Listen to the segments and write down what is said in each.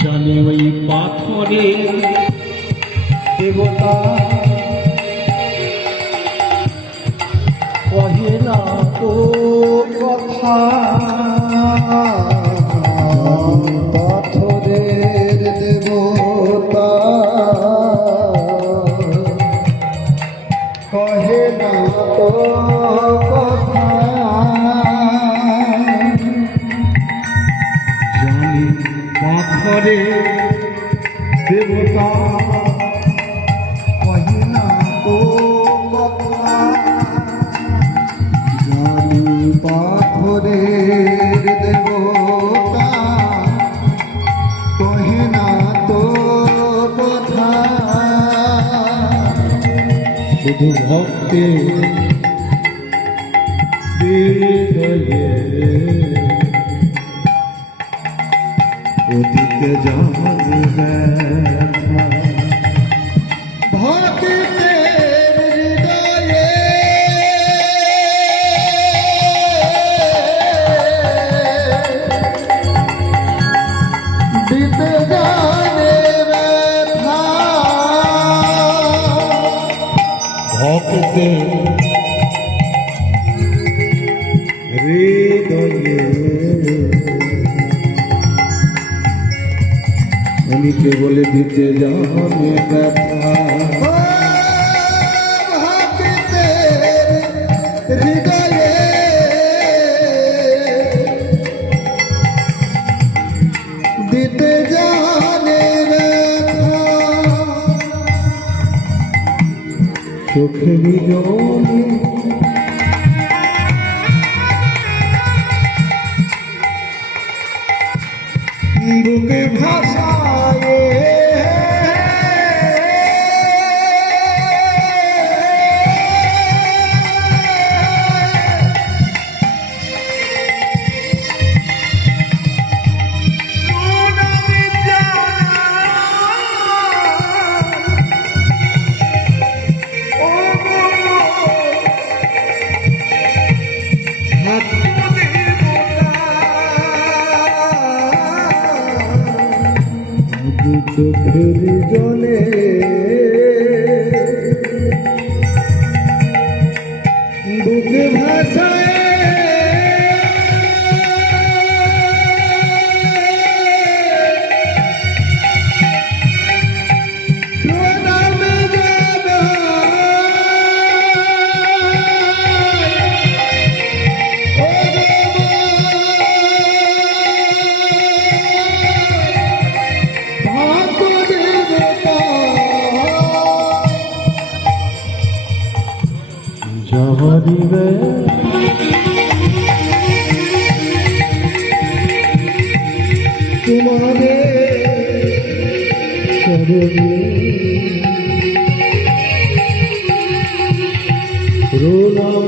জানি ওই পাথরে দেবতা কহে না তো কথা, পাথরের দেবতা কহে না তো কথা। জানি পাথরে দেবতা কহে না তো কথা, জানি পাথরের দেবতা কহে না তো কথা। শুধু ভক্তের হৃদয়ে অতীতে জানি ব্যথা, ভক্তের হৃদয়ে দিতে জানে ব্যথা। ভক্তের হৃদয়ে আমি কেবল দিতে জানি ব্যথা। ভক্তের হৃদয়ে দিতে জানে ব্যথা। চোখে বিজলি বুকে ভাষায় চোখের জলে বুকে ভাষায় যাবারিবে তোমারে চরণে রোলাম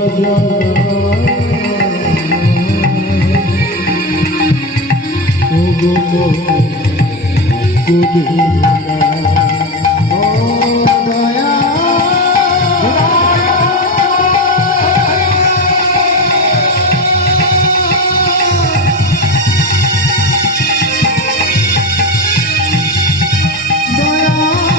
দয়া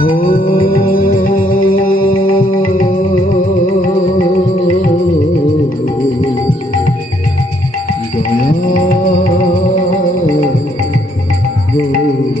ও দয়া গো